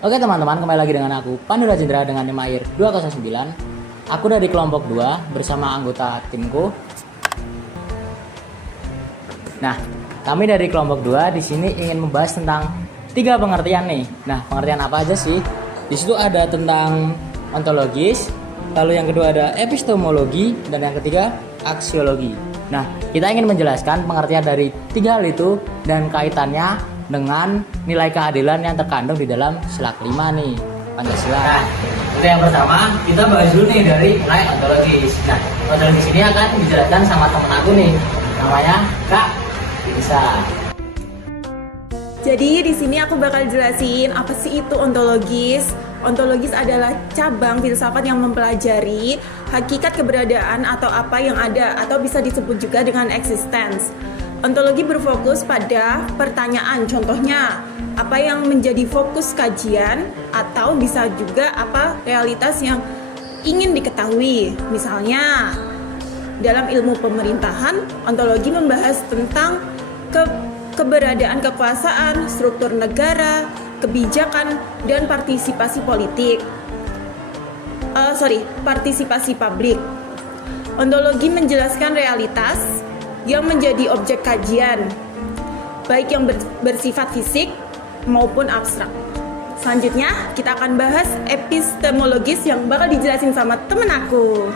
Oke teman-teman, kembali lagi dengan aku Pandu Rajendra dengan NIM akhir 209. Aku dari kelompok 2 bersama anggota timku. Nah, kami dari kelompok 2 di sini ingin membahas tentang 3 pengertian nih. Nah, pengertian apa aja sih? Di situ ada tentang ontologis, lalu yang kedua ada epistemologi, dan yang ketiga aksiologi. Nah, kita ingin menjelaskan pengertian dari 3 hal itu dan kaitannya dengan nilai keadilan yang terkandung di dalam sila kelima nih, Pancasila. Nah, untuk yang pertama kita bahas dulu nih dari nilai ontologis. Nah, ontologis ini akan dijelaskan sama temen aku nih, namanya Kak Bisa. Jadi di sini aku bakal jelasin apa sih itu ontologis. Ontologis adalah cabang filsafat yang mempelajari hakikat keberadaan atau apa yang ada, atau bisa disebut juga dengan existence. Ontologi berfokus pada pertanyaan, contohnya apa yang menjadi fokus kajian, atau bisa juga apa realitas yang ingin diketahui. Misalnya dalam ilmu pemerintahan, ontologi membahas tentang keberadaan kekuasaan, struktur negara, kebijakan, dan partisipasi politik. Partisipasi publik. Ontologi menjelaskan realitas yang menjadi objek kajian, baik yang bersifat fisik maupun abstrak. Selanjutnya kita akan bahas epistemologis yang bakal dijelasin sama temen aku.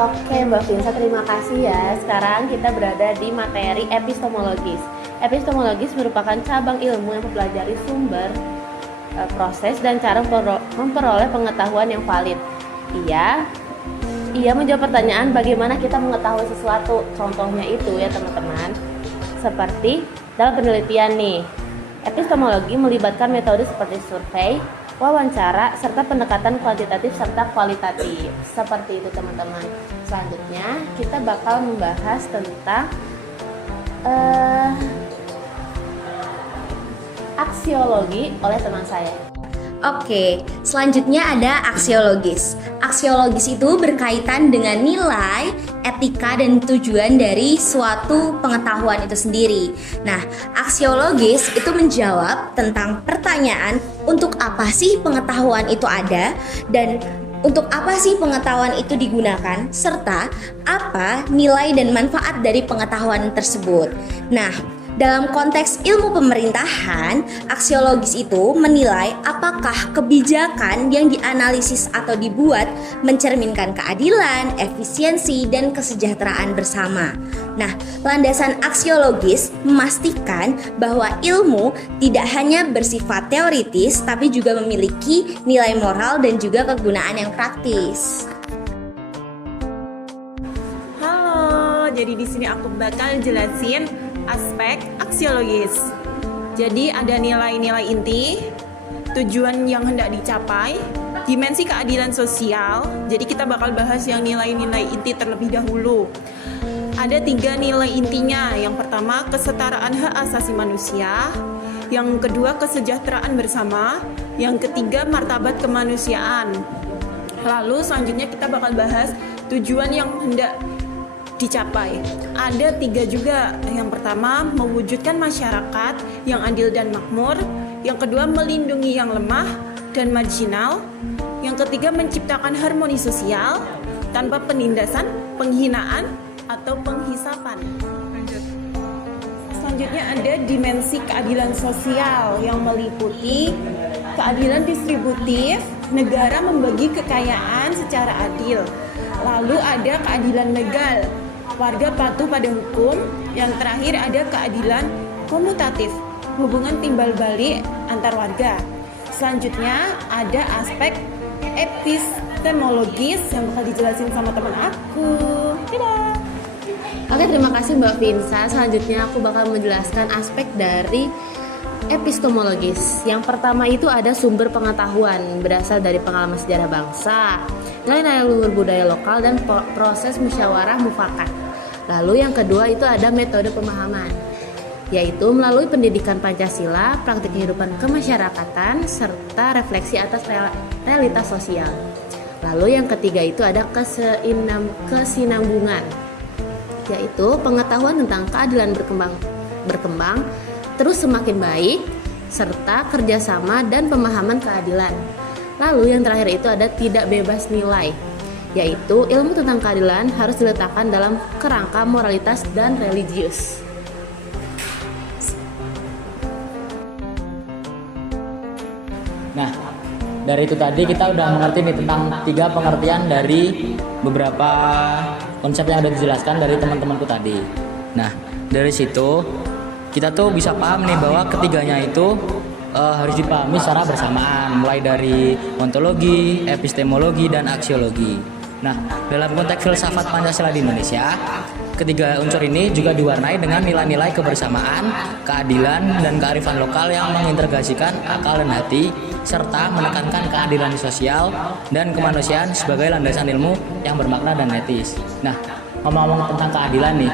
Oke Mbak Vinsa, terima kasih ya. Sekarang kita berada di materi epistemologis. Epistemologis merupakan cabang ilmu yang mempelajari sumber, proses, dan cara memperoleh pengetahuan yang valid. Ia menjawab pertanyaan bagaimana kita mengetahui sesuatu. Contohnya itu ya teman-teman, seperti dalam penelitian nih, epistemologi melibatkan metode seperti survei, wawancara, serta pendekatan kuantitatif serta kualitatif. Seperti itu teman-teman. Selanjutnya kita bakal membahas tentang aksiologi oleh teman saya. Oke, selanjutnya ada aksiologis. Aksiologis itu berkaitan dengan nilai, etika, dan tujuan dari suatu pengetahuan itu sendiri. Nah, aksiologis itu menjawab tentang pertanyaan untuk apa sih pengetahuan itu ada, dan untuk apa sih pengetahuan itu digunakan, serta apa nilai dan manfaat dari pengetahuan tersebut. Nah, dalam konteks ilmu pemerintahan, aksiologis itu menilai apakah kebijakan yang dianalisis atau dibuat mencerminkan keadilan, efisiensi, dan kesejahteraan bersama. Nah, landasan aksiologis memastikan bahwa ilmu tidak hanya bersifat teoritis, tapi juga memiliki nilai moral dan juga kegunaan yang praktis. Halo, jadi di sini aku bakal jelasin aspek aksiologis. Jadi ada nilai-nilai inti, tujuan yang hendak dicapai, dimensi keadilan sosial. Jadi kita bakal bahas yang nilai-nilai inti terlebih dahulu. Ada 3 nilai intinya. Yang pertama, kesetaraan hak asasi manusia. Yang kedua, kesejahteraan bersama. Yang ketiga, martabat kemanusiaan. Lalu selanjutnya kita bakal bahas tujuan yang hendak dicapai. Ada 3 juga. Yang pertama, mewujudkan masyarakat yang adil dan makmur. Yang kedua, melindungi yang lemah dan marginal. Yang ketiga, menciptakan harmoni sosial tanpa penindasan, penghinaan, atau penghisapan. Selanjutnya ada dimensi keadilan sosial yang meliputi keadilan distributif, negara membagi kekayaan secara adil. Lalu ada keadilan legal, warga patuh pada hukum. Yang terakhir ada keadilan komutatif, hubungan timbal balik antar warga. Selanjutnya ada aspek epistemologis yang bakal dijelasin sama teman aku. Dadah. Oke, terima kasih Mbak Vinsa. Selanjutnya aku bakal menjelaskan aspek dari epistemologis. Yang pertama itu ada sumber pengetahuan berasal dari pengalaman sejarah bangsa, nilai-nilai luhur budaya lokal, dan proses musyawarah mufakat. Lalu yang kedua itu ada metode pemahaman, yaitu melalui pendidikan Pancasila, praktik kehidupan kemasyarakatan, serta refleksi atas realitas sosial. Lalu yang ketiga itu ada kesinambungan, yaitu pengetahuan tentang keadilan berkembang terus semakin baik serta kerjasama dan pemahaman keadilan. Lalu yang terakhir itu ada tidak bebas nilai, yaitu ilmu tentang keadilan harus diletakkan dalam kerangka moralitas dan religius. Nah, dari itu tadi kita udah mengerti nih tentang 3 pengertian dari beberapa konsep yang udah dijelaskan dari teman-temanku tadi. Nah, dari situ kita tuh bisa paham nih bahwa ketiganya itu harus dipahami secara bersamaan, mulai dari ontologi, epistemologi, dan aksiologi. Nah, dalam konteks filsafat Pancasila di Indonesia, ketiga unsur ini juga diwarnai dengan nilai-nilai kebersamaan, keadilan, dan kearifan lokal yang mengintegrasikan akal dan hati, serta menekankan keadilan sosial dan kemanusiaan sebagai landasan ilmu yang bermakna dan etis. Nah, ngomong-ngomong tentang keadilan nih,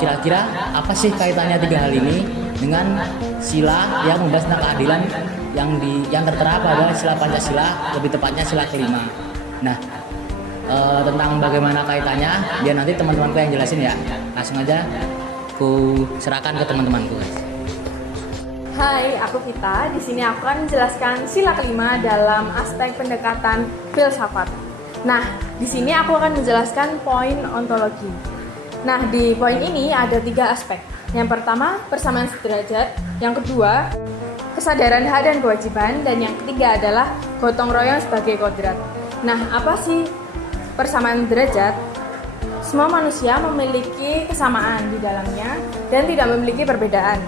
kira-kira apa sih kaitannya 3 hal ini dengan sila yang membahas tentang keadilan yang tertera pada sila Pancasila, lebih tepatnya sila kelima. Nah, tentang bagaimana kaitannya biar nanti teman-temanku yang jelasin ya. Langsung aja aku serahkan ke teman-temanku, guys. Hai, aku Vita. Di sini aku akan menjelaskan sila kelima dalam aspek pendekatan filsafat. Nah, di sini aku akan menjelaskan poin ontologi. Nah, di poin ini ada 3 aspek. Yang pertama, persamaan sederajat. Yang kedua, kesadaran hak dan kewajiban. Dan yang ketiga adalah gotong royong sebagai kodrat. Nah, apa sih persamaan derajat? Semua manusia memiliki kesamaan di dalamnya dan tidak memiliki perbedaan.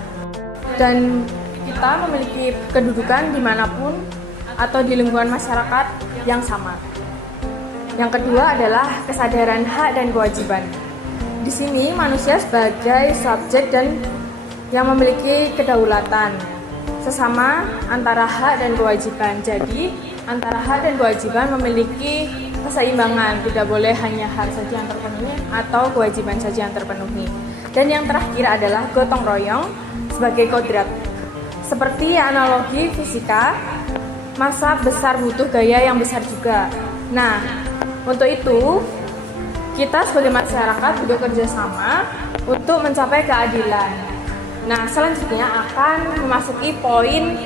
Dan kita memiliki kedudukan dimanapun atau di lingkungan masyarakat yang sama. Yang kedua adalah kesadaran hak dan kewajiban. Di sini manusia sebagai subjek dan yang memiliki kedaulatan sesama antara hak dan kewajiban. Jadi antara hak dan kewajiban memiliki keseimbangan, tidak boleh hanya hak saja yang terpenuhi atau kewajiban saja yang terpenuhi. Dan yang terakhir adalah gotong royong sebagai kodrat. Seperti analogi fisika, massa besar butuh gaya yang besar juga. Nah, untuk itu kita sebagai masyarakat butuh kerjasama untuk mencapai keadilan. Nah, selanjutnya akan memasuki poin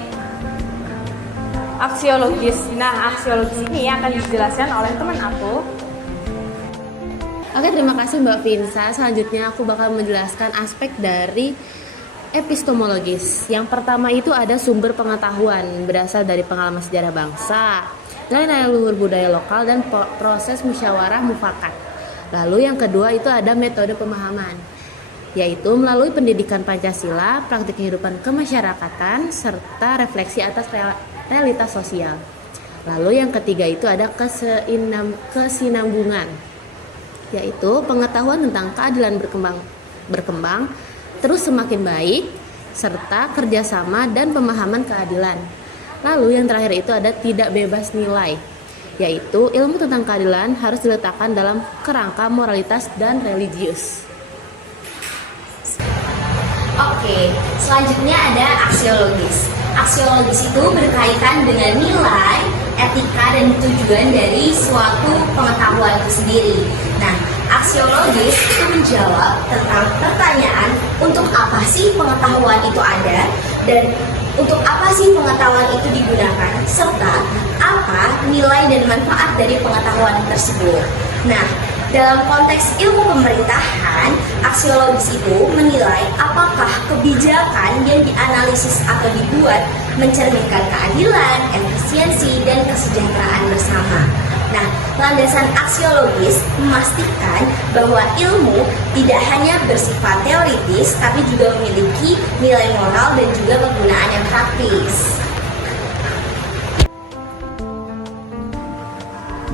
aksiologis. Nah, aksiologis ini akan dijelaskan oleh teman aku. Oke, terima kasih Mbak Vinsa. Selanjutnya aku bakal menjelaskan aspek dari epistemologis. Yang pertama itu ada sumber pengetahuan berasal dari pengalaman sejarah bangsa, nilai-nilai luhur budaya lokal, dan proses musyawarah mufakat. Lalu yang kedua itu ada metode pemahaman, yaitu melalui pendidikan Pancasila, praktik kehidupan kemasyarakatan, serta refleksi atas realitas sosial. Lalu yang ketiga itu ada kesinambungan, yaitu pengetahuan tentang keadilan berkembang terus semakin baik, serta kerjasama dan pemahaman keadilan. Lalu yang terakhir itu ada tidak bebas nilai, yaitu ilmu tentang keadilan harus diletakkan dalam kerangka moralitas dan religius. Oke, selanjutnya ada aksiologis. Aksiologis itu berkaitan dengan nilai, etika, dan tujuan dari suatu pengetahuan itu sendiri. Nah, aksiologis itu menjawab tentang pertanyaan untuk apa sih pengetahuan itu ada dan untuk apa sih pengetahuan itu digunakan, serta apa nilai dan manfaat dari pengetahuan tersebut. Nah, dalam konteks ilmu pemerintahan, aksiologis itu menilai apakah kebijakan yang dianalisis atau dibuat mencerminkan keadilan, efisiensi, dan kesejahteraan bersama. Nah, landasan aksiologis memastikan bahwa ilmu tidak hanya bersifat teoritis, tapi juga memiliki nilai moral dan juga penggunaan yang praktis.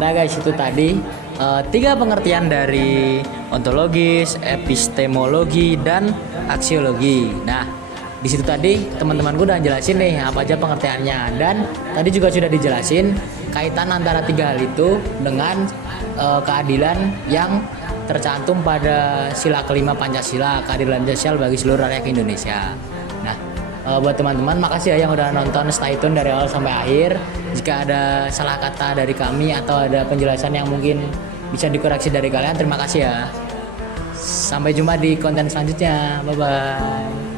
Nah guys, itu tadi 3 pengertian dari ontologis, epistemologi, dan aksiologi. Nah, di situ tadi teman-temanku udah jelasin nih apa aja pengertiannya, dan tadi juga sudah dijelasin kaitan antara 3 hal itu dengan keadilan yang tercantum pada sila kelima Pancasila, keadilan sosial bagi seluruh rakyat Indonesia. Nah, buat teman-teman makasih ya yang udah nonton stay tune dari awal sampai akhir. Jika ada salah kata dari kami atau ada penjelasan yang mungkin bisa dikoreksi dari kalian, terima kasih ya. Sampai jumpa di konten selanjutnya. Bye bye.